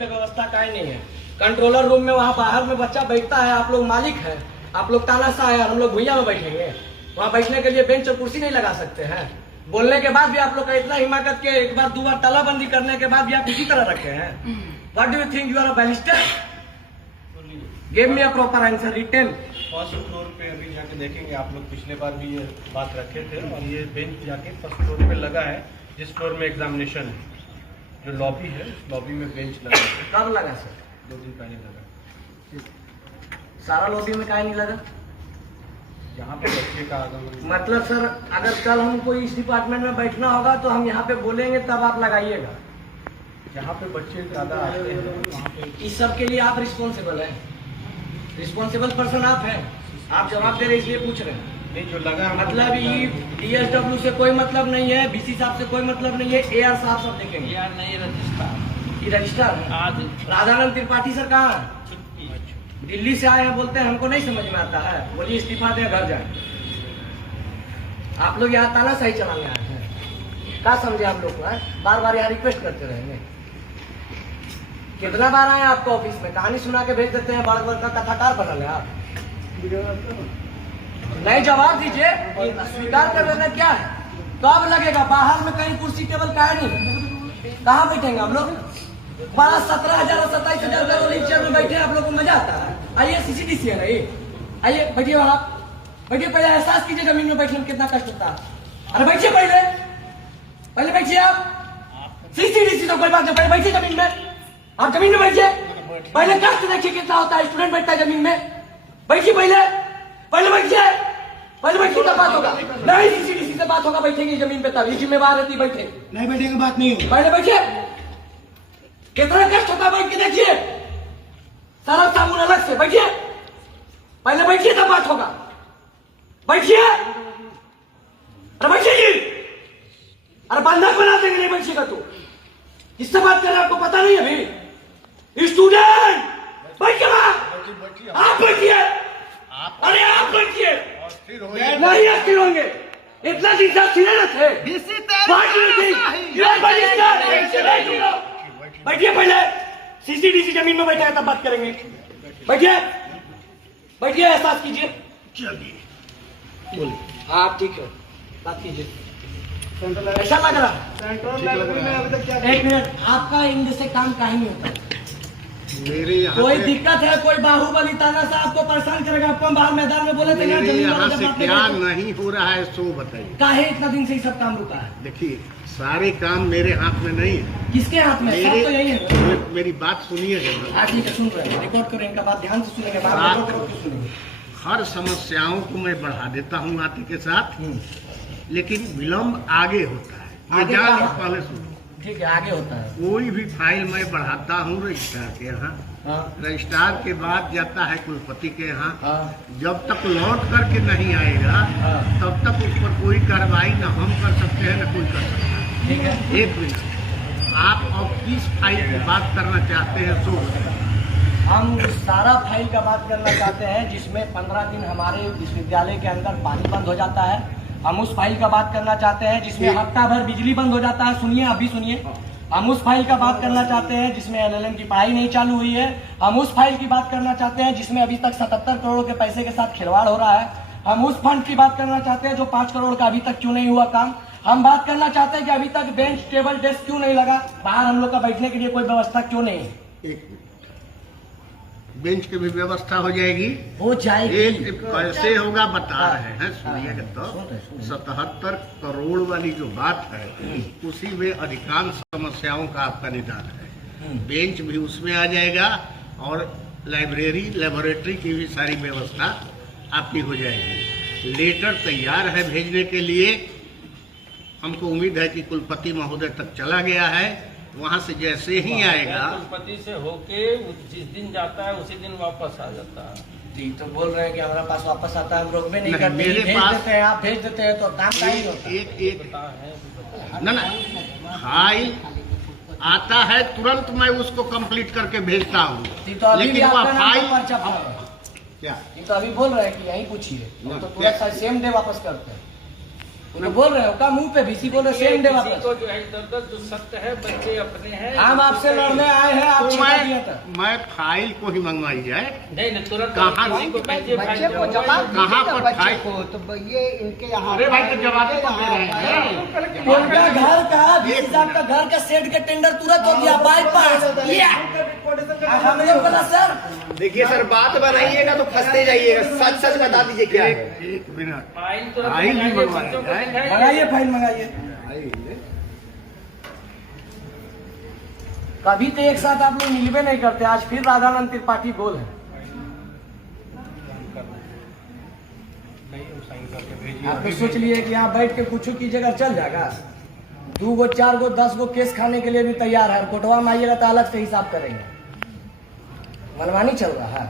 व्यवस्था का ही नहीं है। कंट्रोलर रूम में वहाँ बाहर में बच्चा बैठता है, आप लोग मालिक है, आप लोग तानाशाह है, हम लोग भुइया में बैठेंगे। वहाँ बैठने के लिए बेंच और कुर्सी नहीं लगा सकते हैं। बोलने के बाद भी आप लोग का इतना हिमाकत के एक बार दो बार तालाबंदी करने के बाद भी आप इसी तरह रखे हैं। What do you think you are a barrister? Give me a proper answer written. First floor पे अभी जाके देखेंगे आप लोग, पिछले बार भी ये बात रखे थे और ये बेंच जाके फर्स्ट फ्लोर पे लगा है, जिस फ्लोर में एग्जामिनेशन है। जो लॉबी है उस लॉबी में बेंच लगा है। कब लगा सर? 2 दिन पहले लगा। सारा लॉबी में काहे नहीं लगा? यहाँ पे बच्चे का आगमन, मतलब सर अगर कल हमको इस डिपार्टमेंट में बैठना होगा तो हम यहाँ पे बोलेंगे तब आप लगाइएगा। जहाँ पे बच्चे ज्यादा आते हैं वहाँ पे इस सब के लिए आप रिस्पॉन्सिबल हैं, रिस्पॉन्सिबल पर्सन आप हैं, आप जवाब दे रहे इसलिए पूछ रहे हैं। नहीं जो लगा है मतलब DSW से कोई मतलब नहीं है, BC साहब से कोई मतलब नहीं है, AR साहब सब देखेंगे। यार नहीं रजिस्ट्रार, ये रजिस्टर है। आज राधानंद त्रिपाठी सर कहाँ है? छुट्टी। दिल्ली से आए हैं, बोलते हैं हमको नहीं समझ में आता है, बोलिए इस्तीफा दें घर जाए। आप लोग यहाँ तानाशाही चलाने आए हैं, क्या समझे आप लोग को? बार बार यहाँ रिक्वेस्ट करते रहेंगे। कितना बार आए आपको ऑफिस में, कहानी सुना के भेज देते हैं, बार बार का कथाकार बना ले आप। नहीं जवाब दीजिए, स्वीकार कर लेना क्या है? तो अब लगेगा बाहर में कहीं कुर्सी टेबल का है नहीं, कहाँ बैठेंगे हम लोग? 17,000 और 27,000 का रोलिंग चेयर में बैठे आप लोग को मजा आता है? आइए CCDC है नहीं, आइए बैठिए वहां, बैठिए। पहले एहसास कीजिए जमीन में बैठने में कितना कष्ट होता है। अरे बैठिए, पहले बैठिए आप। CCDC तो कोई बात नहीं, पहले बैठिए जमीन में, आप जमीन में बैठिए। पहले कष्ट देखिए कितना होता है, स्टूडेंट बैठता है जमीन में। बैठिए पहले बैठिए तब बात होगा। नहीं CCDC से बात होगा, बैठेंगे जमीन पे तब, ये जिम्मेवार रहती बैठे। नहीं बैठेंगे बात नहीं होगी। पहले बैठिए, कितना कष्ट होता है बैठ के देखिए, सारा साबुन अलग से। बैठिए, पहले बैठिए तब बात होगा। बैठिए, अरे बैठिए जी, अरे बंधक बना देंगे नहीं बैठिएगा तो। किससे बात कर रहे हैं आपको पता नहीं है अभी? स्टूडेंट बैठिए, आप बैठिए, अरे आप बैठिए। नहीं अस्थिर होंगे, इतना दिन से अस्थिर न थे। बैठिए, पहले CCDC जमीन में बैठा है तब बात करेंगे। बैठिए, एहसास कीजिए। बोलिए। हाँ ठीक है, बात कीजिए। ऐसा लग रहा है? एक मिनट, आपका इंग्लिश से काम काहे नहीं होता? मेरे यहाँ कोई दिक्कत है, कोई बाहुबली तानाशाह आपको परेशान करेगा? आपको हम बाहर मैदान में बोले थे ना, मेरे जमीन यहाँ वाला से जब क्या आपने नहीं हो रहा है सो बताइए। काहे इतना दिन से ही सब काम रुका है? देखिए सारे काम मेरे हाथ में नहीं है। किसके हाथ में? सब तो यही है। मेरी बात सुनिए जरा। हाँ ठीक है, सुन रहे हैं, रिकॉर्ड करें, इनका बात ध्यान से सुनेंगे, बात रिकॉर्ड करो तो सुनेंगे। हर समस्याओं को मैं बढ़ा देता हूँ आते के साथ, लेकिन विलम्ब आगे होता है। आगे जान कहाँ? पहले सुनो, ठीक है, आगे होता है। कोई भी फाइल मैं बढ़ाता हूँ रजिस्ट्रार के यहाँ, हाँ रजिस्ट्रार के बाद जाता है कुलपति के यहाँ। हाँ जब तक लौट करके नहीं आएगा हाँ। तब तक उस पर कोई कार्रवाई न हम कर सकते हैं न कोई कर सकता है। ठीक है। एक मिनट, आप अब किस फाइल की बात करना चाहते हैं सो हम सारा फाइल का बात करना चाहते हैं जिसमें 15 दिन हमारे विश्वविद्यालय के अंदर पानी बंद हो जाता है। हम उस फाइल का बात करना चाहते हैं जिसमें हफ्ता भर बिजली बंद हो जाता है। सुनिए, अभी सुनिए। हम उस फाइल का बात करना चाहते हैं जिसमें LLM की पढ़ाई नहीं चालू हुई है। हम उस फाइल की बात करना चाहते हैं जिसमें अभी तक 77 करोड़ के पैसे के साथ खिलवाड़ हो रहा है। हम उस फंड की बात करना चाहते हैं जो 5 करोड़ का अभी तक क्यों नहीं हुआ काम। हम बात करना चाहते हैं कि अभी तक बेंच टेबल डेस्क क्यों नहीं लगा, बाहर हम लोग का बैठने के लिए कोई व्यवस्था क्यों नहीं है। एक मिनट, बेंच की भी व्यवस्था हो जाएगी। हो जाएगी। एक कैसे होगा बता रहे हैं, सुनिएगा तो। सुन रहे। 77 करोड़ वाली जो बात है उसी में अधिकांश समस्याओं का आपका निदान है। बेंच भी उसमें आ जाएगा और लाइब्रेरी लेबोरेटरी की भी सारी व्यवस्था आपकी हो जाएगी। लेटर तैयार है भेजने के लिए। हमको उम्मीद है कि कुलपति महोदय तक चला गया है, वहाँ से जैसे ही आएगा। कुलपति से होके जिस दिन जाता है उसी दिन वापस आ जाता है। जी तो बोल रहे हैं कि हमारा पास वापस आता है, हम रोक में नहीं नहीं, करते, मेरे भेज पास- देते हैं, आप भेज देते हैं तो काम का ही होता है। एक पता है ना फाइल आता है तुरंत मैं उसको कंप्लीट करके भेजता हूँ, जी, तो अभी भी लेकिन आपका वह नाम फाइल पर पर्चा पड़ा है। क्या ये तो अभी बोल रहे हैं कि यहीं पूछिए, ना, तो तुरंत सेम डे वापस करते हैं। तो बोल रहे हो का मुंह पे भी बोल रहे सेम डे किसी वापस। को जो है इधर जो सत्य है, बच्चे अपने हैं। हम आपसे लड़ने आए हैं, आप तो छिपा दिया था। मैं फाइल को ही मंगवाई जाए। नहीं नहीं, तुरंत कहाँ किसी को भेजिए, बच्चे फाइल को जमा जवाब कहाँ दीजिए पर ना बच्चे फाइल? को, तो ये इनके यहाँ अरे भाई तो जवाब तो दे रहे हैं। उनका घर का बीस साहब का घर का सेट का टेंडर तुरंत हो गया बाईपास। हम लोग बोला सर देखिए सर, बात बनाइएगा तो फंसते जाइएगा, सच सच बता दीजिए क्या है। एक मिनट, फाइल तुरंत फाइल भी मंगाइए, मंगवाया बच्चों को जाए। दिखाइए। मंगाइए, फाइल मंगाइए। कभी तो एक साथ आप लोग मिलवे नहीं करते, आज फिर राधानंद त्रिपाठी बोल है। नहीं साइन करके भेजिए। आप तो सोच लिए कि यहाँ बैठ के कुछ कीजिएगा चल जाएगा। 2 गो 4 गो 10 गो केस खाने के लिए भी तैयार है। कोटवा में आइएगा तो अलग से हिसाब करेंगे। मनमानी चल रहा है।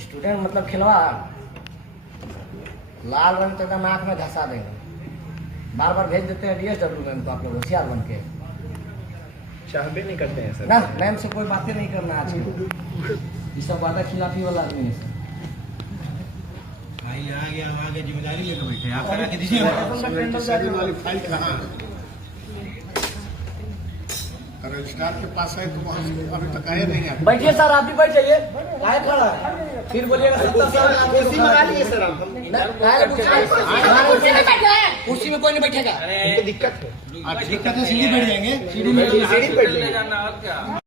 स्टूडेंट मतलब खिलवाड़। लाल रंग तो एकदम आंख में धंसा देंगे। बार बार भेज देते हैं DSW मैम को, आप लोग होशियार बन के। चाहबे नहीं करते हैं सर। ना मैम से कोई बातें नहीं करना आज ये सब वादा खिलाफी वाला आदमी है। भाई आगे हम आगे जिम्मेदारी लेकर बैठे, आप करा के दीजिए। सारी वाली फाइल कहाँ है? रजिस्ट्रार के पास है तो वहाँ से अभी तक आए नहीं है। बैठिए सर, आप भी बैठ जाइए। आए खड़ा है। फिर बोलिएगा 70 साल कुर्सी मंगा लीजिए सर आप। कुर्सी में कोई नहीं बैठेगा। अरे हमको दिक्कत है। ठीक है तो सीढ़ी बैठ जाएंगे। सीढ़ी में हॉस्पिटल ले जाना और क्या।